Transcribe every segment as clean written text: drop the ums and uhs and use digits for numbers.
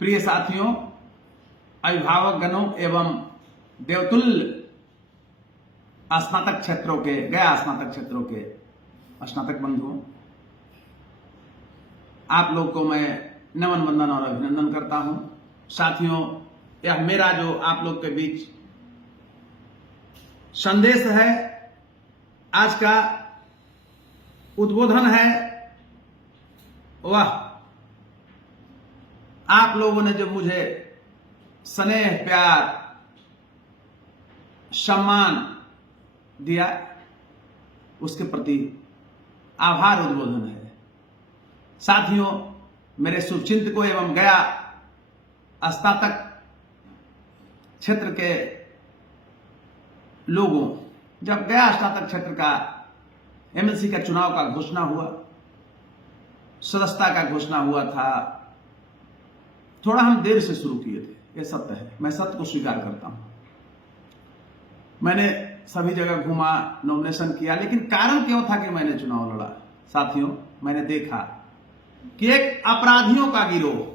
प्रिय साथियों, अभिभावक गणों एवं देवतुल्य स्नातक क्षेत्रों के गया स्नातक क्षेत्रों के स्नातक बंधुओं, आप लोग को मैं नमन वंदन और अभिनंदन करता हूं। साथियों, यह मेरा जो आप लोग के बीच संदेश है, आज का उद्बोधन है, वह आप लोगों ने जो मुझे स्नेह, प्यार, सम्मान दिया, उसके प्रति आभार उद्बोधन है। साथियों, मेरे शुभचिंतकों एवं गया स्नातक क्षेत्र के लोगों, जब गया स्नातक क्षेत्र का एमएलसी का चुनाव का घोषणा हुआ, सदस्यता का घोषणा हुआ था, थोड़ा हम देर से शुरू किए थे, यह सत्य है, मैं सत्य को स्वीकार करता हूं। मैंने सभी जगह घूमा, नॉमिनेशन किया, लेकिन कारण क्यों था कि मैंने चुनाव लड़ा? साथियों, मैंने देखा कि एक अपराधियों का गिरोह,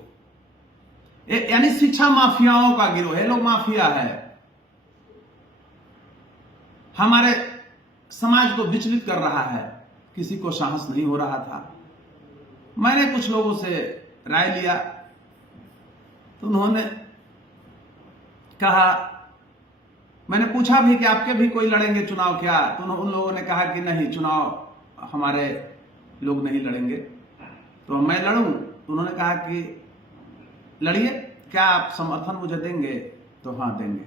यानी शिक्षा माफियाओं का गिरोह है, लोग माफिया है, हमारे समाज को विचलित कर रहा है। किसी को साहस नहीं हो रहा था। मैंने कुछ लोगों से राय लिया तो उन्होंने कहा, मैंने पूछा भी कि आपके भी कोई लड़ेंगे चुनाव क्या? तो उन लोगों ने कहा कि नहीं, चुनाव हमारे लोग नहीं लड़ेंगे। तो मैं लड़ूं? तो उन्होंने कहा कि लड़िए, क्या आप समर्थन मुझे देंगे? तो हाँ, देंगे।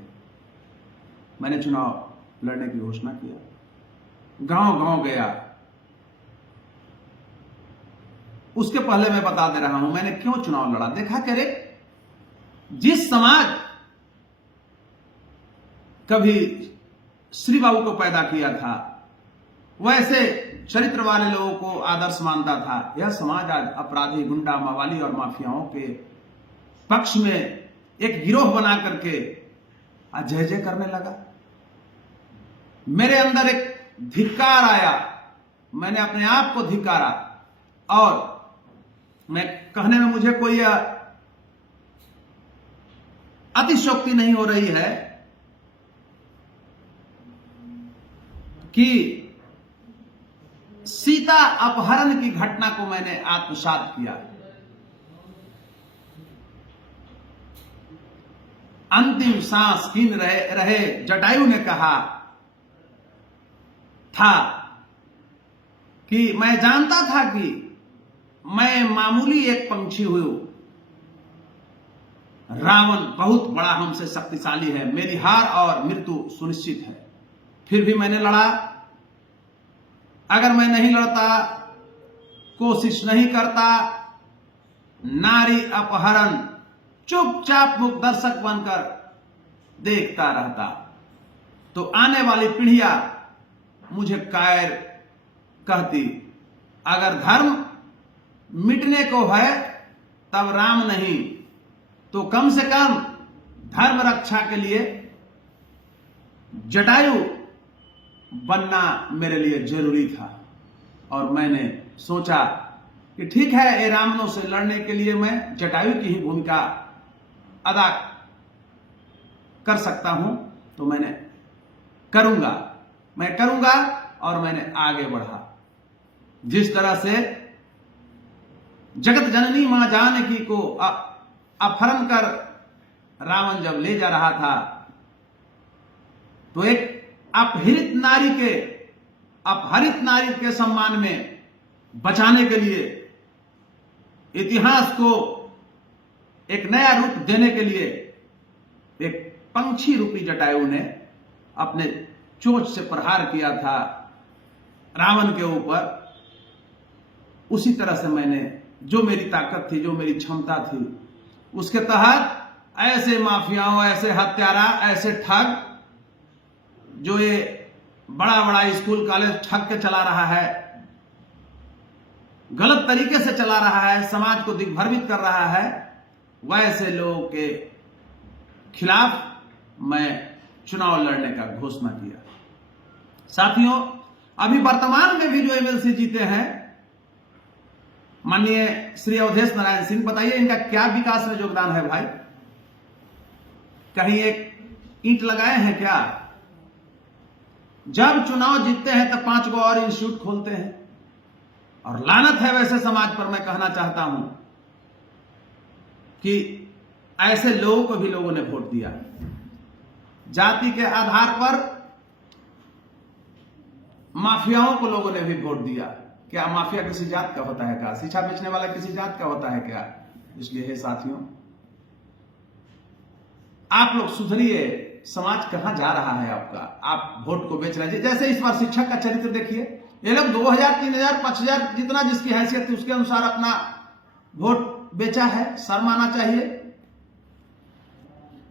मैंने चुनाव लड़ने की घोषणा किया, गांव गांव गया। उसके पहले मैं बता दे रहा हूं मैंने क्यों चुनाव लड़ा। देखा करे, जिस समाज कभी श्री बाबू को पैदा किया था, वैसे चरित्र वाले लोगों को आदर्श मानता था, यह समाज आज अपराधी, गुंडा, मवाली और माफियाओं के पक्ष में एक गिरोह बना करके आज जय जय करने लगा। मेरे अंदर एक धिक्कार आया, मैंने अपने आप को धिक्कारा, और मैं कहने में मुझे कोई अतिशयोक्ति नहीं हो रही है कि सीता अपहरण की घटना को मैंने आत्मसात किया। अंतिम सांस कीन रहे जटायु ने कहा था कि मैं जानता था कि मैं मामूली एक पंछी हूं, रावण बहुत बड़ा हमसे शक्तिशाली है, मेरी हार और मृत्यु सुनिश्चित है। फिर भी मैंने लड़ा। अगर मैं नहीं लड़ता, कोशिश नहीं करता, नारी अपहरण चुपचाप मूक दर्शक बनकर देखता रहता, तो आने वाली पीढ़ियां मुझे कायर कहती। अगर धर्म मिटने को है तब राम नहीं, तो कम से कम धर्म रक्षा के लिए जटायु बनना मेरे लिए जरूरी था। और मैंने सोचा कि ठीक है, ये रावणों से लड़ने के लिए मैं जटायु की ही भूमिका अदा कर सकता हूं, तो मैं करूंगा, और मैंने आगे बढ़ा। जिस तरह से जगत जननी मां जानकी को अपहरण कर रावण जब ले जा रहा था, तो एक अपहरित नारी के सम्मान में बचाने के लिए, इतिहास को एक नया रूप देने के लिए, एक पंछी रूपी जटायु ने अपने चोंच से प्रहार किया था रावण के ऊपर। उसी तरह से मैंने, जो मेरी ताकत थी, जो मेरी क्षमता थी, उसके तहत ऐसे माफियाओं, ऐसे हत्यारा, ऐसे ठग, जो ये बड़ा बड़ा स्कूल कॉलेज ठग के चला रहा है, गलत तरीके से चला रहा है, समाज को दिग्भ्रमित कर रहा है, वैसे लोगों के खिलाफ मैं चुनाव लड़ने का घोषणा किया। साथियों, अभी वर्तमान में भी जो एमएलसी जीते हैं, माननीय श्री अवधेश नारायण सिंह, बताइए इनका क्या विकास में योगदान है भाई? कहीं एक ईंट लगाए हैं क्या? जब चुनाव जीतते हैं तो 5 गो और इंस्टीट्यूट खोलते हैं। और लानत है वैसे समाज पर। मैं कहना चाहता हूं कि ऐसे लोगों को भी लोगों ने वोट दिया। जाति के आधार पर माफियाओं को लोगों ने भी वोट दिया। क्या माफिया किसी जात का होता है? क्या शिक्षा बेचने वाला किसी जात का होता है क्या? इसलिए हे साथियों, आप लोग सुधरिए। समाज कहां जा रहा है आपका? आप वोट को बेच रहे हैं। जैसे इस बार शिक्षक का चरित्र देखिए, ये लोग 2000, 3000, 5000 जितना जिसकी हैसियत थी उसके अनुसार अपना वोट बेचा है। शर्म आना चाहिए।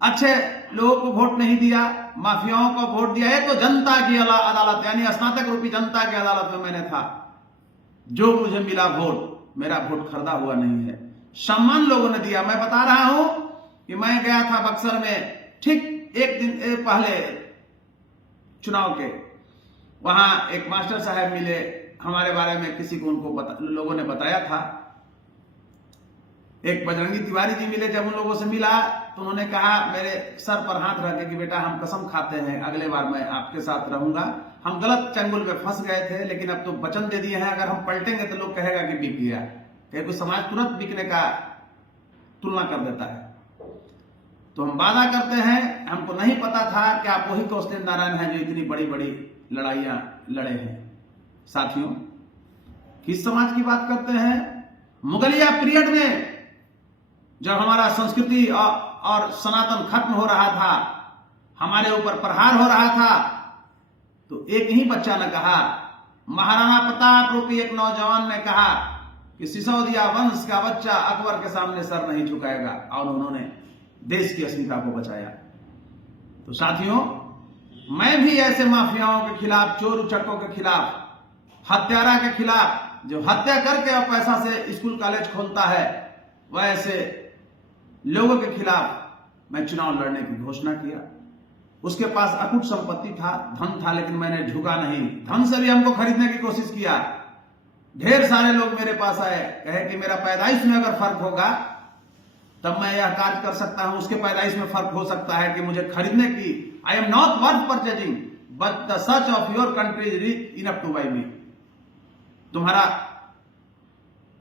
अच्छे लोगों को वोट नहीं दिया, माफियाओं को वोट दिया। ये तो जनता की अदालत, यानी स्नातक रूपी जनता की अदालत में मैंने था। जो मुझे मिला वोट, मेरा वोट खरीदा हुआ नहीं है। सम्मान लोगों ने दिया। मैं बता रहा हूं कि मैं गया था बक्सर में ठीक एक दिन पहले चुनाव के। वहां एक मास्टर साहब मिले, हमारे बारे में किसी को उनको लोगों ने बताया था। एक बजरंगी तिवारी जी मिले। जब उन लोगों से मिला तो उन्होंने कहा मेरे सर पर हाथ रख के कि बेटा हम कसम खाते हैं अगले बार मैं आपके साथ रहूंगा। हम गलत चंगुल में फंस गए थे, लेकिन अब तो वचन दे दिए हैं, अगर हम पलटेंगे तो लोग कहेगा कि बिक गया। क्योंकि समाज तुरंत बिकने का तुलना कर देता है। तो हम वादा करते हैं। हमको नहीं पता था कि आप वही कौशलेंद्र नारायण हैं जो इतनी बड़ी बड़ी लड़ाइयां लड़े हैं। साथियों, किस समाज की बात करते हैं? मुगलिया पीरियड में जब हमारा संस्कृति और सनातन खत्म हो रहा था, हमारे ऊपर प्रहार हो रहा था, तो एक ही बच्चा ने कहा, महाराणा प्रताप रूपी एक नौजवान ने कहा कि सिसोदिया वंश का बच्चा अकबर के सामने सर नहीं झुकाएगा। और उन्होंने देश की अस्मिता को बचाया। तो साथियों, मैं भी ऐसे माफियाओं के खिलाफ, चोर उचक्कों के खिलाफ, हत्यारा के खिलाफ, जो हत्या करके और पैसा से स्कूल कॉलेज खोलता है, वैसे लोगों के खिलाफ मैं चुनाव लड़ने की घोषणा किया। उसके पास अटूट संपत्ति था, धन था, लेकिन मैंने झुका नहीं। धन से भी हमको खरीदने की कोशिश किया। ढेर सारे लोग मेरे पास आए, कहे कि मेरा पैदाइश में अगर फर्क होगा तब मैं यह कार्य कर सकता हूं। उसके पैदाइश में फर्क हो सकता है कि मुझे खरीदने की। I am not worth purchasing but the such of your country is rich enough to buy me. तुम्हारा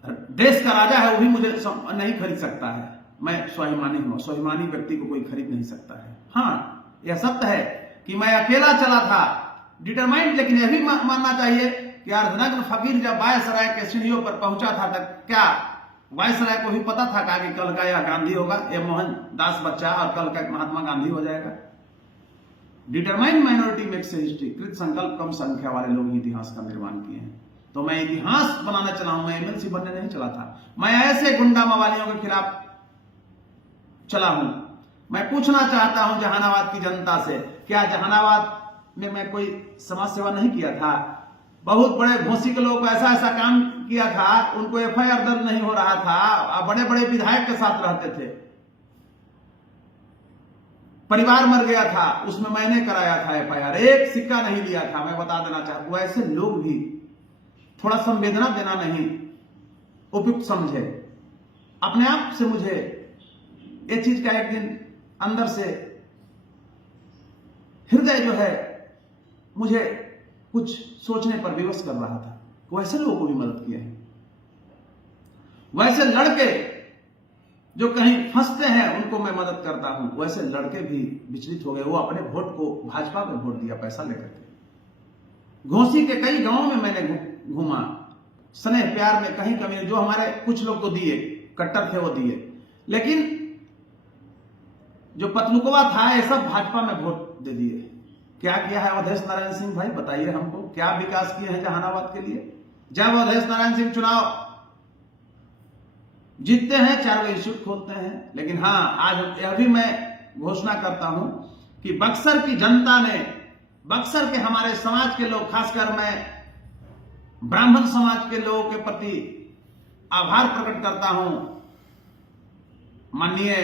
देश का राजा है, वो भी मुझे नहीं खरीद सकता है। मैं स्वाभिमानी हूं। स्वाभिमानी व्यक्ति को कोई खरीद नहीं सकता है। हाँ, यह सत्य है कि मैं अकेला चला था, डिटरमाइंड। लेकिन यह भी मानना चाहिए कि अर्धनग्न फकीर जब वायसराय के सीढ़ियों पर पहुंचा था, तब क्या वायसराय को भी पता था कि कल का यह गांधी होगा, यह मोहन दास बच्चा, और कल का महात्मा गांधी हो जाएगा। Determined minority makes history. कृत संकल्प कम संख्या वाले लोग इतिहास का निर्माण किए हैं। तो मैं इतिहास बनाना चला हूं, मैं एमएलसी बनने नहीं चला था। मैं ऐसे गुंडा मवालियों के खिलाफ चला हूं। मैं पूछना चाहता हूं जहानाबाद की जनता से, क्या जहानाबाद में मैं कोई समाज सेवा नहीं किया था? बहुत बड़े घोसी के लोग ऐसा ऐसा काम किया था, उनको एफआईआर दर्ज नहीं हो रहा था, बड़े बड़े विधायक के साथ रहते थे, परिवार मर गया था, उसमें मैंने कराया था एफआईआर, एक सिक्का नहीं लिया था। मैं बता देना चाहता हूं, ऐसे लोग भी थोड़ा संवेदना देना नहीं उपयुक्त समझे। अपने आप से मुझे ये चीज का एक दिन अंदर से हृदय जो है मुझे कुछ सोचने पर विवश कर रहा था। वैसे लोगों को भी मदद किया है। वैसे लड़के जो कहीं फंसते हैं उनको मैं मदद करता हूं। वैसे लड़के भी विचलित हो गए। वो अपने वोट को भाजपा में वोट दिया पैसा लेकर के। घोसी के कई गांवों में मैंने घूमा, स्नेह प्यार में कहीं कमी नहीं। जो हमारे कुछ लोग को दिए, कट्टर थे, वो दिए, लेकिन जो पतलुकवा था ये सब भाजपा में वोट दे दिए। क्या किया है अवधेश नारायण सिंह भाई? बताइए हमको, क्या विकास किए हैं जहानाबाद के लिए? जब अवधेश नारायण सिंह चुनाव जीतते हैं, 4 इंस्टीट्यूट खोलते हैं। लेकिन हां, आज यह भी मैं घोषणा करता हूं कि बक्सर की जनता ने, बक्सर के हमारे समाज के लोग, खासकर मैं ब्राह्मण समाज के लोगों के प्रति आभार प्रकट करता हूं। माननीय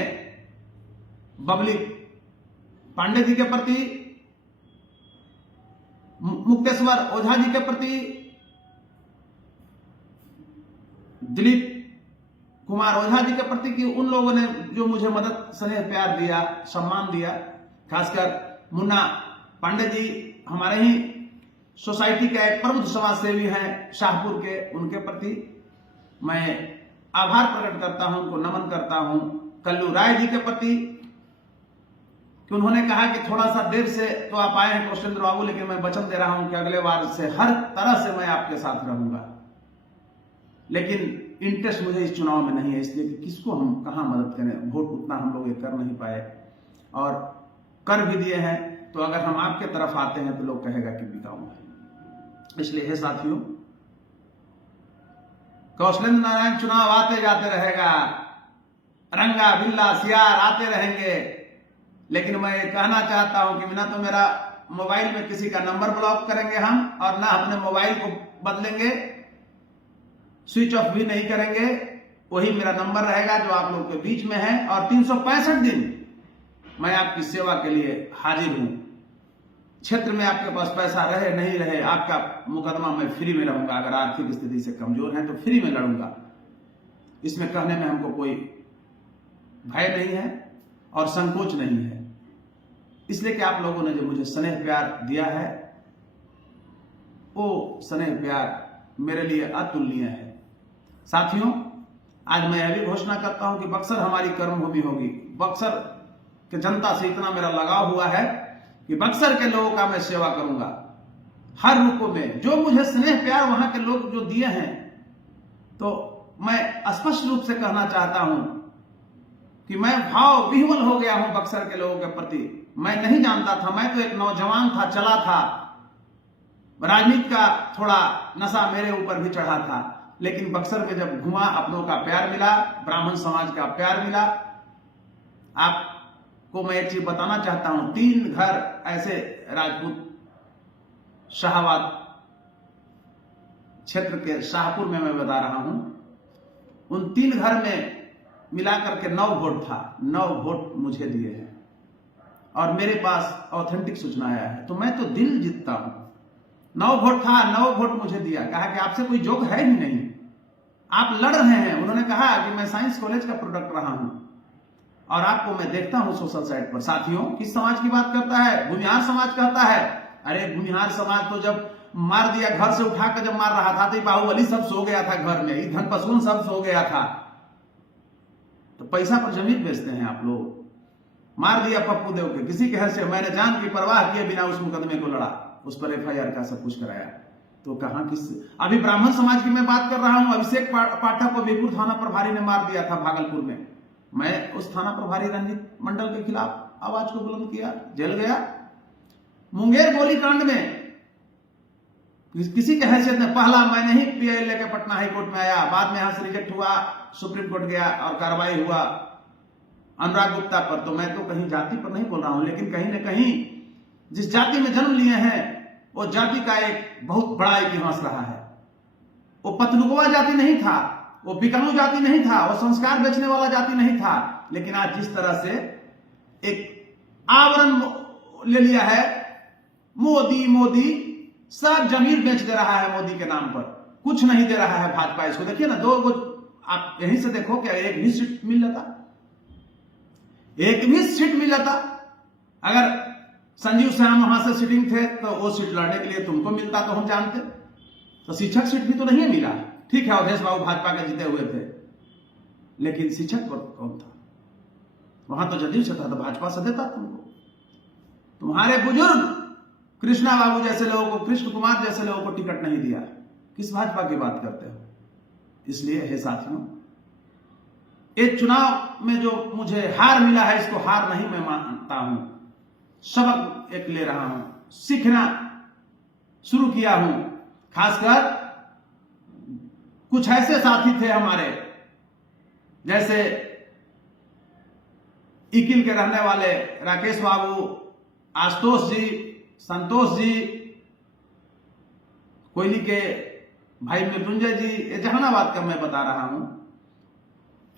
बबली पांडे जी के प्रति, मुक्तेश्वर ओझा जी के प्रति, दिलीप कुमार ओझा जी के प्रति कि उन लोगों ने जो मुझे मदद, स्नेह, प्यार दिया, सम्मान दिया। खासकर मुन्ना पांडे जी हमारे ही सोसाइटी का एक प्रबुद्ध समाज सेवी हैं शाहपुर के, उनके प्रति मैं आभार प्रकट करता हूं, उनको नमन करता हूं। कल्लू राय जी के प्रति कि उन्होंने कहा कि थोड़ा सा देर से तो आप आए हैं कौशलेंद्र बाबू, लेकिन मैं वचन दे रहा हूं कि अगले बार से हर तरह से मैं आपके साथ रहूंगा। लेकिन इंटरेस्ट मुझे इस चुनाव में नहीं है, इसलिए कि किसको हम कहां मदद करें, वोट उतना हम लोग कर नहीं पाए और कर भी दिए हैं तो अगर हम आपके तरफ आते हैं तो लोग कहेगा कि बिताऊंगा। इसलिए हे साथियों, कौशलेंद्र नारायण चुनाव आते जाते रहेगा, रंगा बिल्ला सियार आते रहेंगे, लेकिन मैं कहना चाहता हूं कि ना तो मेरा मोबाइल में किसी का नंबर ब्लॉक करेंगे हम और ना अपने मोबाइल को बदलेंगे, स्विच ऑफ भी नहीं करेंगे। वही मेरा नंबर रहेगा जो आप लोग के बीच में है और 365 दिन मैं आपकी सेवा के लिए हाजिर हूं। क्षेत्र में आपके पास पैसा रहे नहीं रहे, आपका मुकदमा मैं फ्री में रहूंगा। अगर आर्थिक स्थिति से कमजोर हैं तो फ्री में लड़ूंगा। इसमें कहने में हमको कोई भय नहीं है और संकोच नहीं है, इसलिए कि आप लोगों ने जो मुझे स्नेह प्यार दिया है वो स्नेह प्यार मेरे लिए अतुलनीय है। साथियों, आज मैं यह भी घोषणा करता हूं कि बक्सर हमारी कर्मभूमि होगी। बक्सर के जनता से इतना मेरा लगाव हुआ है कि बक्सर के लोगों का मैं सेवा करूंगा हर रूपों में। जो मुझे स्नेह प्यार वहां के लोग जो दिए हैं, तो मैं स्पष्ट रूप से कहना चाहता हूं कि मैं भाव विह्वल हो गया हूं बक्सर के लोगों के प्रति। मैं नहीं जानता था, मैं तो एक नौजवान था, चला था, राजनीति का थोड़ा नशा मेरे ऊपर भी चढ़ा था, लेकिन बक्सर में जब घुमा, अपनों का प्यार मिला, ब्राह्मण समाज का प्यार मिला। आपको मैं एक चीज बताना चाहता हूं, 3 घर ऐसे राजपूत शाहबाद क्षेत्र के शाहपुर में मैं बता रहा हूं, उन 3 घर में मिलाकर के 9 वोट था। 9 वोट मुझे दिए हैं और मेरे पास ऑथेंटिक सूचना आया है, तो मैं तो दिल जीतता हूं। 9 वोट था, 9 वोट मुझे दिया। कहा कि आपसे कोई जोग है ही नहीं, आप लड़ रहे हैं। उन्होंने कहा कि मैं साइंस कॉलेज का प्रोडक्ट रहा हूं और आपको मैं देखता हूं सोशल साइट पर। साथियों, किस समाज की बात करता है? भूमिहार समाज कहता है। अरे भूमिहार समाज तो जब मार दिया, घर से उठाकर जब मार रहा था तो बाहुबली सब सो गया था घर में, ईधन पसून सब सो गया था। तो पैसा पर जमीन बेचते हैं आप लोग। मार दिया पप्पू देव के, किसी के हैसियत, मैंने जान की परवाह किए बिना उस मुकदमे को लड़ा, उस पर FIR का सब कुछ कराया। तो कहां किस, अभी ब्राह्मण समाज की मैं बात कर रहा हूं। अभिषेक पाठक को बीरपुर थाना प्रभारी ने मार दिया था भागलपुर में। मैं उस थाना प्रभारी रंजीत मंडल के खिलाफ आवाज को बुलंद किया, जेल गया। मुंगेर गोलीकांड में किसी के हैसियत में पहला मैंने ही PI लेकर पटना हाईकोर्ट में आया, बाद में यहां से रिजेक्ट हुआ, सुप्रीम कोर्ट गया और कार्रवाई हुआ अनुराग गुप्ता पर। तो मैं तो कहीं जाति पर नहीं बोल रहा हूं, लेकिन कहीं ना कहीं जिस जाति में जन्म लिए हैं वो जाति का एक बहुत बड़ा इतिहास रहा है। वो पतलुगवा जाति नहीं था, वो बिकाऊ जाति नहीं था, वो संस्कार बेचने वाला जाति नहीं था। लेकिन आज जिस तरह से एक आवरण ले लिया है, मोदी मोदी सब जमीन बेच दे रहा है मोदी के नाम पर, कुछ नहीं दे रहा है भाजपा इसको। देखिए ना, 2 आप यहीं से देखो क्या एक भी सीट मिल जाता, एक भी सीट मिल जाता। अगर संजीव श्याम वहां से सिटिंग थे तो वो सीट लड़ने के लिए तुमको मिलता तो हम जानते। तो शिक्षक सीट भी तो नहीं मिला। ठीक है, अवधेश बाबू भाजपा के जीते हुए थे, लेकिन शिक्षक पद कौन था? वहां तो जदयू से था, तो भाजपा से देता तुमको। तुम्हारे बुजुर्ग कृष्णा बाबू जैसे लोगों को, कृष्ण कुमार जैसे लोगों को टिकट नहीं दिया, किस भाजपा की बात करते हो? इसलिए हे साथियों, एक चुनाव में जो मुझे हार मिला है, इसको हार नहीं मैं मानता हूं। सबक एक ले रहा हूं, सीखना शुरू किया हूं। खासकर कुछ ऐसे साथी थे हमारे, जैसे इकिल के रहने वाले राकेश बाबू, आशुतोष जी, संतोष जी, कोयली के भाई मृत्युंजय जी, ये जहानाबाद का मैं बता रहा हूं,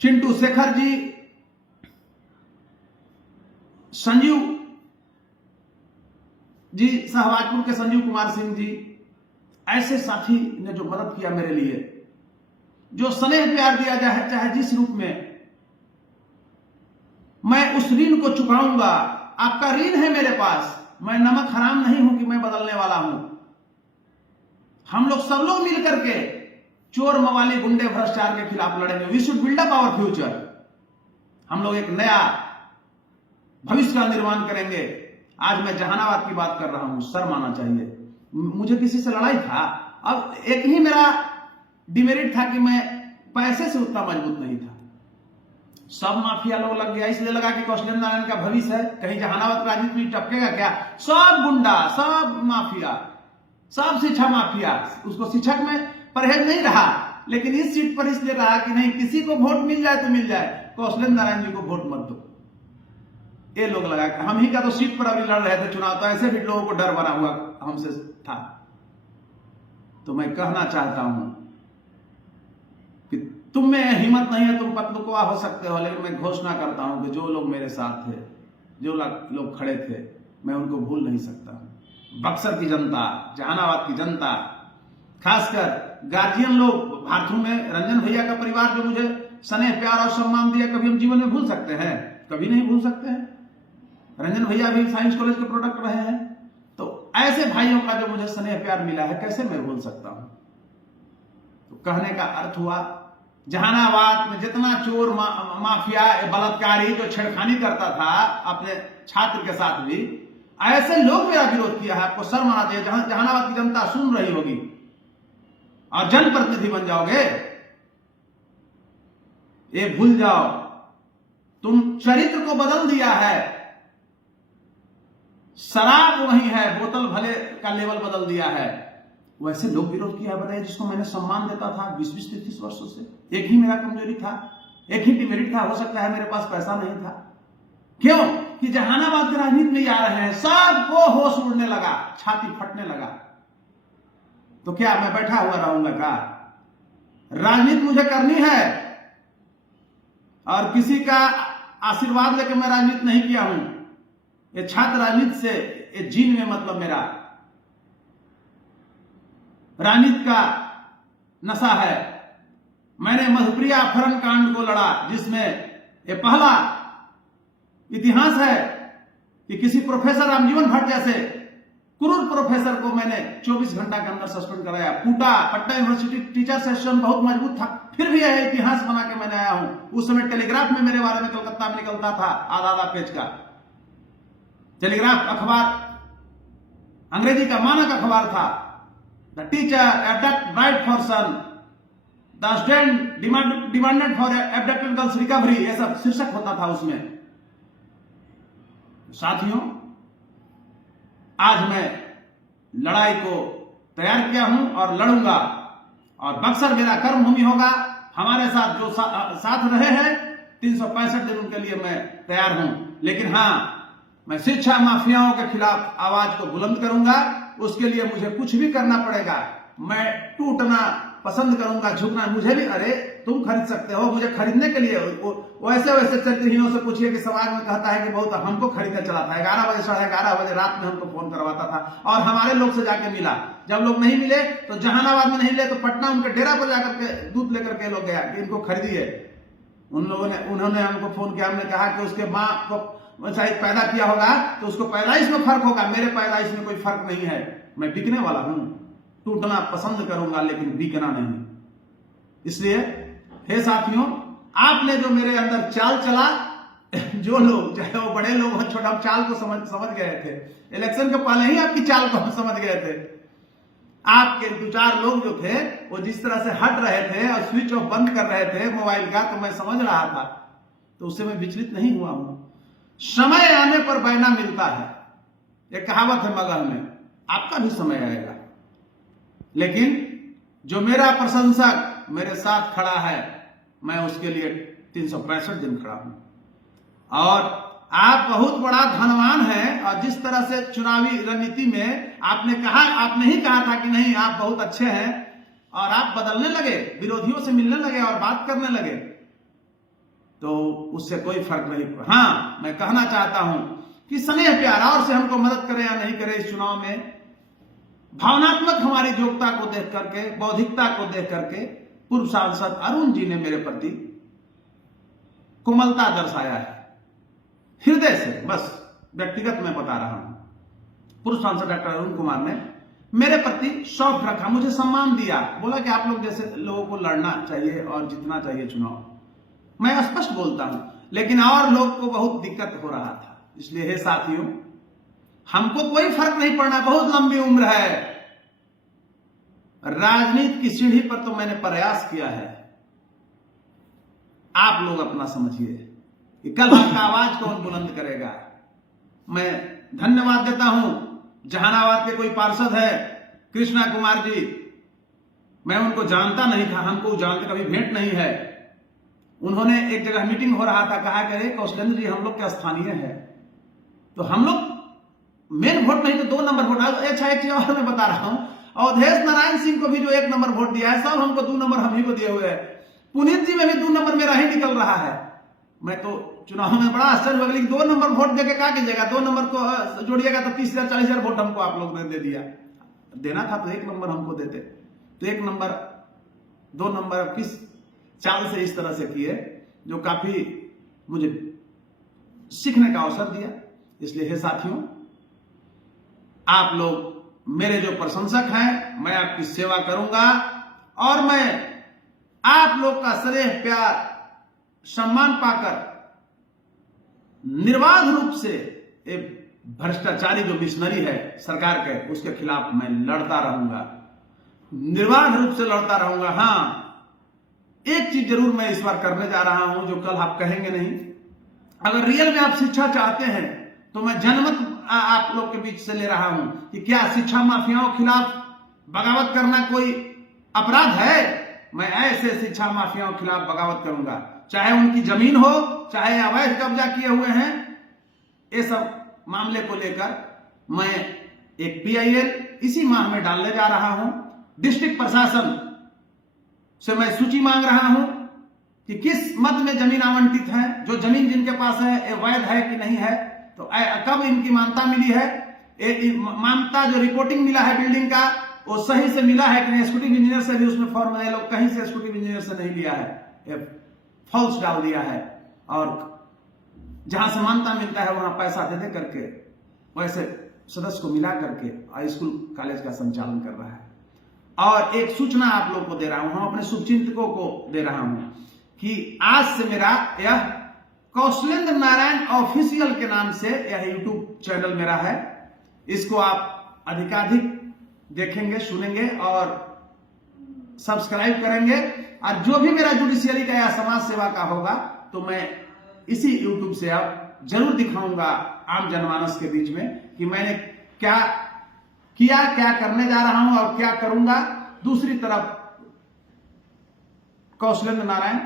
चिंटू शेखर जी, संजीव जी, सहवाजपुर के संजीव कुमार सिंह जी, ऐसे साथी ने जो मदद किया मेरे लिए, जो स्नेह प्यार दिया जाए चाहे जिस रूप में, मैं उस ऋण को चुकाऊंगा। आपका ऋण है मेरे पास, मैं नमक हराम नहीं हूं कि मैं बदलने वाला हूं। हम लोग सब लोग मिलकर के चोर मवाली गुंडे भ्रष्टाचार के खिलाफ लड़ेंगे। We should build up our future. हम लोग एक नया भविष्य का निर्माण करेंगे। आज मैं जहानाबाद की बात कर रहा हूं, शर्म आना चाहिए। मुझे किसी से लड़ाई था, अब एक ही मेरा डिमेरिट था कि मैं पैसे से उतना मजबूत नहीं था। सब माफिया लोग लग गया, इसलिए लगा कि कौशलेंद्र नारायण का भविष्य है, कहीं जहानाबाद राजनीति में टपकेगा क्या। सब गुंडा, सब माफिया, सब शिक्षा माफिया। उसको शिक्षक में परहेज नहीं रहा, लेकिन इस सीट पर इसलिए रहा कि नहीं, किसी को वोट मिल जाए तो मिल जाए, कौशलेंद्र नारायण जी को वोट मत दो। ये लोग लगा, हम ही का तो सीट पर अभी लड़ रहे थे चुनाव, तो ऐसे भी लोगों को डर बना हुआ हमसे था। तो मैं कहना चाहता हूं कि तुम में हिम्मत नहीं है, तुम पतलुकवा हो सकते हो, लेकिन मैं घोषणा करता हूं कि जो लोग मेरे साथ थे, जो लोग खड़े थे, मैं उनको भूल नहीं सकता। बक्सर की जनता, जहानाबाद की जनता, खासकर गार्जियन लोग, भार्थू में रंजन भैया का परिवार जो मुझे स्नेह प्यार और सम्मान दिया, कभी हम जीवन में भूल सकते हैं? कभी नहीं भूल सकते हैं। रंजन भैया भी साइंस कॉलेज के प्रोडक्ट रहे हैं, तो ऐसे भाइयों का जो मुझे स्नेह प्यार मिला है, कैसे मैं भूल सकता हूं। तो कहने का अर्थ हुआ, जहानाबाद में जितना चोर माफिया बलात्कारी जो छेड़खानी करता था अपने छात्र के साथ भी, ऐसे लोग मेरा विरोध किया है। आपको शर्म आना चाहिए। जहानाबाद की जनता सुन रही होगी और जनप्रतिनिधि बन जाओगे, ये भूल जाओ, तुम चरित्र को बदल दिया है। शराब वही है, बोतल भले का लेवल बदल दिया है। वैसे लोग विरोध किया बताइए, जिसको मैंने सम्मान देता था 20-30 वर्षों से। एक ही मेरा कमजोरी था, एक ही डिमेरिट था, हो सकता है मेरे पास पैसा नहीं था। क्यों कि जहानाबाद के राजनीति में आ रहे हैं, सबको होश उड़ने लगा, छाती फटने लगा। तो क्या मैं बैठा हुआ रहूंगा का? राजनीति मुझे करनी है, और किसी का आशीर्वाद लेकर मैं राजनीति नहीं किया हूं। ये छात्र राजनीति से, ये जीन में मतलब मेरा राजनीति का नशा है। मैंने मधुप्रिया अपहरण कांड को लड़ा, जिसमें ये पहला इतिहास है कि किसी प्रोफेसर रामजीवन भट्ट जैसे क्रूर प्रोफेसर को मैंने 24 घंटा के अंदर सस्पेंड कराया। कूटा, पटना यूनिवर्सिटी टीचर सेशन बहुत मजबूत था, फिर भी यह इतिहास बना के मैंने आया हूं। उस समय टेलीग्राफ में मेरे बारे में कलकत्ता में निकलता था आधा पेज का। टेलीग्राफ अखबार अंग्रेजी का मानक अखबार था। The teacher abduct bride for son, the student demanded for abducted girls recovery, ये सब शीर्षक होता था उसमें। साथियों, आज मैं लड़ाई को तैयार किया हूं और लड़ूंगा, और बक्सर मेरा कर्म भूमि होगा। हमारे साथ जो साथ रहे हैं 365 दिन, उनके लिए मैं तैयार हूं। लेकिन हां, मैं शिक्षा माफियाओं के खिलाफ आवाज को बुलंद करूंगा। उसके लिए मुझे कुछ भी करना पड़ेगा। मैं टूटना पसंद करूंगा, झुकना मुझे भी। अरे तुम खरीद सकते हो, मुझे खरीदने के लिए वैसे चरित्रहीनों से पूछिए कि समाज में कहता है कि बहुत हमको खरीदने चला था। 11 बजे 11:30 बजे रात में हमको फोन करवाता था, और हमारे लोग से जाके मिला। जब लोग नहीं मिले तो जहानाबाद में नहीं मिले तो पटना उनके डेरा पर जाकर के दूध लेकर के लोग गया कि इनको खरीदिए। उन्होंने हमको फोन किया, हमने कहा कि उसके माँ को शायद पैदा किया होगा तो उसको पैदाइश में फर्क होगा, मेरे पैदाइश में कोई फर्क नहीं है। मैं बिकने वाला हूं, टूटना पसंद करूंगा लेकिन बिकना नहीं। इसलिए हे साथियों, आपने जो मेरे अंदर चाल चला, जो लोग चाहे वो बड़े लोग हो छोटा, चाल को समझ गए थे। इलेक्शन के पहले ही आपकी चाल को हम समझ गए थे। आपके 2-4 लोग जो थे वो जिस तरह से हट रहे थे और स्विच ऑफ बंद कर रहे थे मोबाइल का, तो मैं समझ रहा था, तो उससे मैं विचलित नहीं हुआ हूं। समय आने पर बैना मिलता है, एक कहावत है मगध में। आपका भी समय आएगा, लेकिन जो मेरा प्रशंसक मेरे साथ खड़ा है, मैं उसके लिए 365 दिन खड़ा हूं। और आप बहुत बड़ा धनवान हैं, और जिस तरह से चुनावी रणनीति में आपने ही कहा था कि नहीं आप बहुत अच्छे हैं, और आप बदलने लगे, विरोधियों से मिलने लगे और बात करने लगे, तो उससे कोई फर्क नहीं पड़ा। हां, मैं कहना चाहता हूं कि स्नेह प्यार और से हमको मदद करे या नहीं करे, इस चुनाव में भावनात्मक हमारी योग्यता को देख करके, बौद्धिकता को देख करके पूर्व सांसद अरुण जी ने मेरे प्रति कोमलता दर्शाया है, हृदय से, बस व्यक्तिगत मैं बता रहा हूं। पूर्व सांसद डॉक्टर अरुण कुमार ने मेरे प्रति शौक रखा, मुझे सम्मान दिया, बोला कि आप लोग जैसे लोगों को लड़ना चाहिए और जीतना चाहिए चुनाव। मैं स्पष्ट बोलता हूं, लेकिन और लोग को बहुत दिक्कत हो रहा था। इसलिए हे साथियों, हमको कोई फर्क नहीं पड़ना, बहुत लंबी उम्र है, राजनीति की सीढ़ी पर तो मैंने प्रयास किया है। आप लोग अपना समझिए कि कल आपका आवाज कौन बुलंद करेगा। मैं धन्यवाद देता हूं, जहानाबाद के कोई पार्षद है कृष्णा कुमार जी, मैं उनको जानता नहीं था, हमको जानते कभी भेंट नहीं है। उन्होंने एक जगह मीटिंग हो रहा था, कहा कि कौशलेंद्र जी हम लोग क्या स्थानीय है, तो हम लोग मेन वोट नहीं तो 2 नंबर वोट। अच्छा, एक चीज और मैं बता रहा हूं, अवधेश नारायण सिंह को भी जो 1 नंबर वोट दिया है, सब हमको 2 नंबर हम ही को दिए हुए हैं। पुनीत जी में भी 2 नंबर मेरा ही निकल रहा है। मैं तो चुनाव में बड़ा आश्चर्य हुआ, लेकिन 2 नंबर वोट देके क्या कीजिएगा, 2 नंबर को जोड़िएगा तो 30,000 40,000 वोट हमको आप लोग ने दे दिया। देना था तो 1 नंबर हमको देते, तो 1 नंबर 2 नंबर किस चाल से इस तरह से किए, जो काफी मुझे सीखने का अवसर दिया। इसलिए हे साथियों, आप लोग मेरे जो प्रशंसक हैं, मैं आपकी सेवा करूंगा और मैं आप लोग का स्नेह प्यार सम्मान पाकर निर्बाध रूप से एक भ्रष्टाचारी जो मिशनरी है सरकार के, उसके खिलाफ मैं लड़ता रहूंगा, निर्बाध रूप से लड़ता रहूंगा। हां, एक चीज जरूर मैं इस बार करने जा रहा हूं जो कल आप कहेंगे नहीं। अगर रियल में आप शिक्षा चाहते हैं तो मैं जनमत आप लोग के बीच से ले रहा हूं कि क्या शिक्षा माफियाओं के खिलाफ बगावत करना कोई अपराध है। मैं ऐसे शिक्षा माफियाओं के खिलाफ बगावत करूंगा, चाहे उनकी जमीन हो, चाहे अवैध कब्जा किए हुए हैं। ये सब मामले को लेकर मैं एक PIL इसी माह में डालने जा रहा हूं। डिस्ट्रिक्ट प्रशासन से मैं सूची मांग रहा हूं कि किस मद में जमीन आवंटित है, जो जमीन जिनके पास है ये वैध है कि नहीं है, तो कब इनकी मान्यता मिली है, मान्यता जो रिपोर्टिंग मिला है बिल्डिंग का वो सही से मिला है कि नहीं। एक्जीक्यूटिव इंजीनियर से भी उसमें फॉर्म है, लोग कहीं से एक्जीक्यूटिव इंजीनियर से नहीं लिया है, फॉल्स डाल दिया है, और जहां से मान्यता मिलता है वहां पैसा दे दे करके वैसे सदस्य को मिला करके स्कूल कॉलेज का संचालन कर रहा है। और एक सूचना आप लोग को दे रहा हूं, हम अपने शुभचिंतकों को दे रहा हूं कि आज से मेरा यह कौशलेंद्र नारायण ऑफिशियल के नाम से यह यूट्यूब चैनल मेरा है। इसको आप अधिकाधिक देखेंगे, सुनेंगे और सब्सक्राइब करेंगे, और जो भी मेरा जुडिशियरी का या समाज सेवा का होगा तो मैं इसी यूट्यूब से अब जरूर दिखाऊंगा आम जनमानस के बीच में कि मैंने क्या किया, क्या करने जा रहा हूं और क्या करूंगा। दूसरी तरफ Kaushalendra Narayan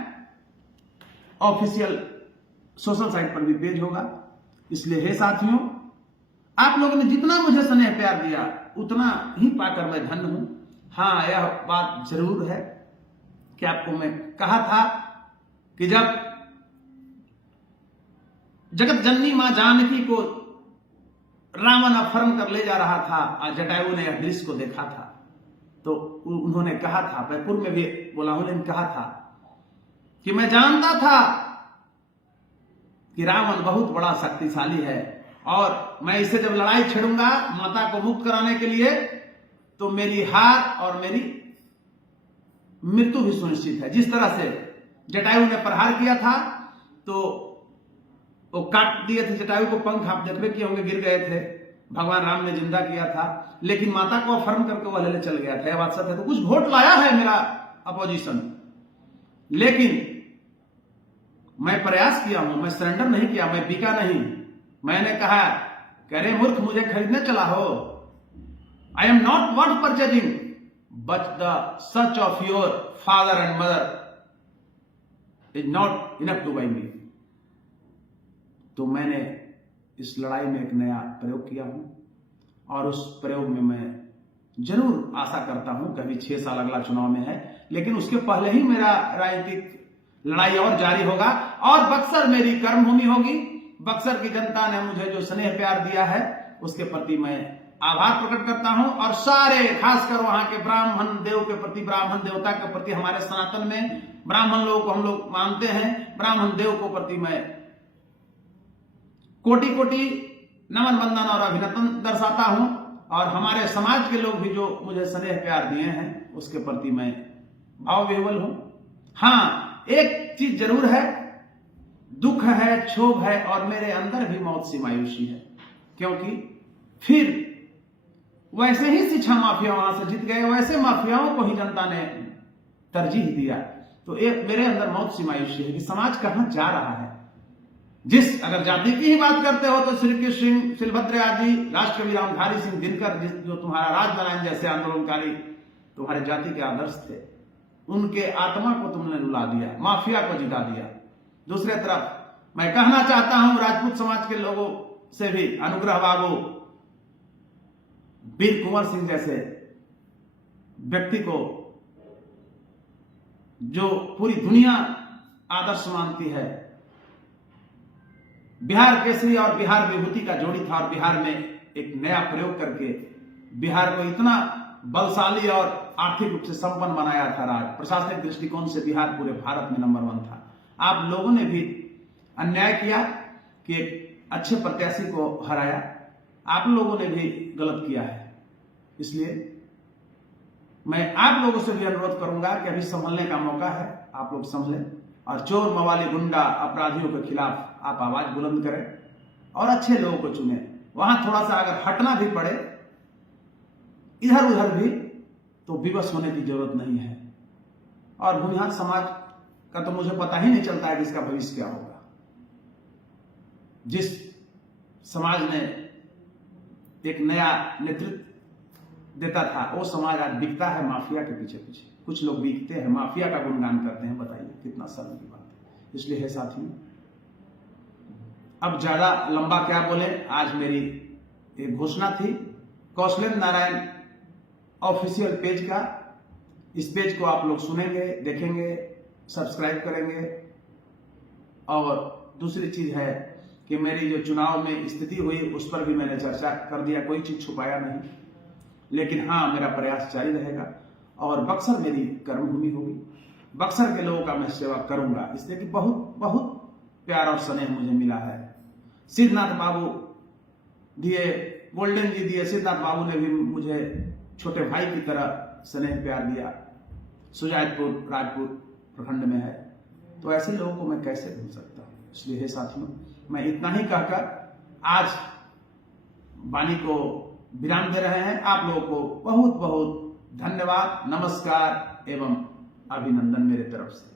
official social site पर भी पेज होगा। इसलिए हे साथियों, आप लोगों ने जितना मुझे स्नेह प्यार दिया उतना ही पाकर मैं धन्य हूं। हां, यह बात जरूर है कि आपको मैं कहा था कि जब जगत जननी मां जानकी को रावण अपहरण कर ले जा रहा था और जटायु ने यह दृश्य को देखा था, तो उन्होंने कहा था, मैं पूर्व में भी बोला हूं, लेकिन कहा था कि मैं जानता था कि रावण बहुत बड़ा शक्तिशाली है और मैं इसे जब लड़ाई छेड़ूंगा माता को मुक्त कराने के लिए तो मेरी हार और मेरी मृत्यु भी सुनिश्चित है। जिस तरह से जटायु ने प्रहार किया था तो वो काट दिए थे जटायु को, पंख आप देख किए होंगे गिर गए थे, भगवान राम ने जिंदा किया था, लेकिन माता को अपहरण करके वह लेने चल गया था। यह बात सत्य है। तो कुछ वोट लाया है मेरा अपोजिशन, लेकिन मैं प्रयास किया हूं, मैं सरेंडर नहीं किया, मैं बिका नहीं। मैंने कहा कि अरे मूर्ख, मुझे खरीदने चला हो, I am not worth purchasing but the such of your father and mother is not enough to buy me. तो मैंने इस लड़ाई में एक नया प्रयोग किया हूं और उस प्रयोग में मैं जरूर आशा करता हूं कभी 6 साल अगला चुनाव में है, लेकिन उसके पहले ही मेरा राजनीतिक लड़ाई और जारी होगा और बक्सर मेरी कर्मभूमि होगी। बक्सर की जनता ने मुझे जो स्नेह प्यार दिया है उसके प्रति मैं आभार प्रकट करता हूं और सारे खासकर वहां के ब्राह्मण देव के प्रति, ब्राह्मण देवता के प्रति, हमारे सनातन में ब्राह्मण लोगों को हम लोग मानते हैं, ब्राह्मण देव को प्रति मैं कोटि कोटि नमन वंदन और अभिनंदन दर्शाता हूं। और हमारे समाज के लोग भी जो मुझे स्नेह प्यार दिए हैं उसके प्रति मैं भाव विह्वल हूं। हाँ, एक चीज जरूर है, दुख है, क्षोभ है और मेरे अंदर भी मौत सी मायूसी है, क्योंकि फिर वैसे ही शिक्षा माफिया वहां से जीत गए, वैसे माफियाओं को ही जनता ने तरजीह दिया। तो एक मेरे अंदर मौत सी मायूसी है कि समाज कहां जा रहा है। जिस अगर जाति की ही बात करते हो तो श्री कृष्ण सिंह सिलभद्र आदि, राष्ट्रकवि रामधारी सिंह दिनकर, जो तुम्हारा राजनारायण जैसे आंदोलनकारी तुम्हारे जाति के आदर्श थे, उनके आत्मा को तुमने रुला दिया, माफिया को जिता दिया। दूसरे तरफ मैं कहना चाहता हूं राजपूत समाज के लोगों से भी, अनुग्रह बाबू, वीर कुंवर सिंह जैसे व्यक्ति को जो पूरी दुनिया आदर्श मानती है, बिहार केसरी और बिहार विभूति का जोड़ी था और बिहार में एक नया प्रयोग करके बिहार को इतना बलशाली और आर्थिक रूप से संपन्न बनाया था। प्रशासनिक दृष्टिकोण से बिहार पूरे भारत में नंबर 1 था। आप लोगों ने भी अन्याय किया कि एक अच्छे प्रत्याशी को हराया, आप लोगों ने भी गलत किया है। इसलिए मैं आप लोगों से भी अनुरोध करूंगा कि अभी संभलने का मौका है, आप लोग संभलें और चोर मवाली गुंडा अपराधियों के खिलाफ आप आवाज बुलंद करें और अच्छे लोगों को चुनें। वहां थोड़ा सा अगर हटना भी पड़े इधर उधर भी, तो विवश होने की जरूरत नहीं है। और बुनियाद समाज का तो मुझे पता ही नहीं चलता है कि इसका भविष्य क्या होगा। जिस समाज ने एक नया नेतृत्व देता था, वो समाज आज बिकता है माफिया के पीछे पीछे। कुछ लोग बिकते हैं, माफिया का गुणगान करते हैं। बताइए कितना शर्म की बात है। इसलिए है साथियों, अब ज्यादा लंबा क्या बोले, आज मेरी एक घोषणा थी कौशलेंद्र नारायण ऑफिशियल पेज का। इस पेज को आप लोग सुनेंगे, देखेंगे, सब्सक्राइब करेंगे। और दूसरी चीज है कि मेरी जो चुनाव में स्थिति हुई उस पर भी मैंने चर्चा कर दिया, कोई चीज छुपाया नहीं। लेकिन हाँ, मेरा प्रयास जारी रहेगा और बक्सर मेरी कर्मभूमि होगी, बक्सर के लोगों का मैं सेवा करूंगा, इसलिए कि बहुत बहुत प्यार और स्नेह मुझे मिला है। सिद्धनाथ बाबू दिए, गोल्डन जी दिए, सिद्धनाथ बाबू ने भी मुझे छोटे भाई की तरह स्नेह प्यार दिया। सुजातपुर राजपुर प्रखंड में है, तो ऐसे लोगों को मैं कैसे भूल सकता हूं। इसलिए हे साथियों, मैं इतना ही कहकर आज वाणी को विराम दे रहे हैं। आप लोगों को बहुत बहुत धन्यवाद, नमस्कार एवं अभिनंदन मेरे तरफ से।